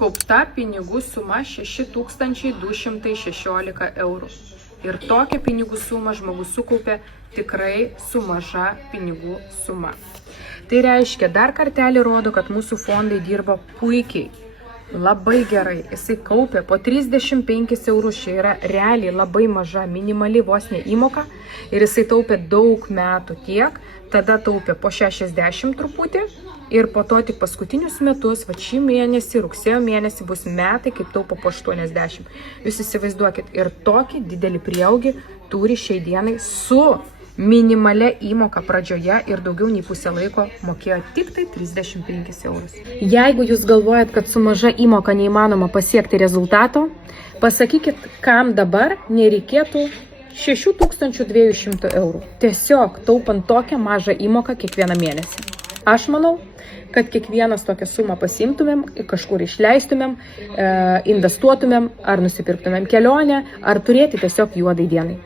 Sukaupta pinigų suma 6216 eurų. Ir tokią pinigų sumą žmogus sukaupė tikrai su maža pinigų suma. Tai reiškia, dar kartelį rodo, kad mūsų fondai dirba puikiai. Labai gerai, jisai kaupė po 35 eurus, čia yra realiai labai maža, minimali vos ne įmoka ir jisai taupė daug metų tiek, tada taupė po 60 truputį ir po to tik paskutinius metus, va šį mėnesį, rugsėjo mėnesį bus metai, kaip taupo po 80. Jūs įsivaizduokit, ir tokį didelį prieaugį turi šiai dienai su minimalia įmoka pradžioje ir daugiau nei pusę laiko mokėjo tik tai 35 eurus. Jeigu jūs galvojat, kad su maža įmoka neįmanoma pasiekti rezultato, pasakykit, kam dabar nereikėtų 6200 eurų. Tiesiog taupant tokią mažą įmoką kiekvieną mėnesį. Aš manau, kad kiekvienas tokią sumą pasimtumėm, kažkur išleistumėm, investuotumėm, ar nusipirktumėm kelionę, ar turėti tiesiog juodai dienai.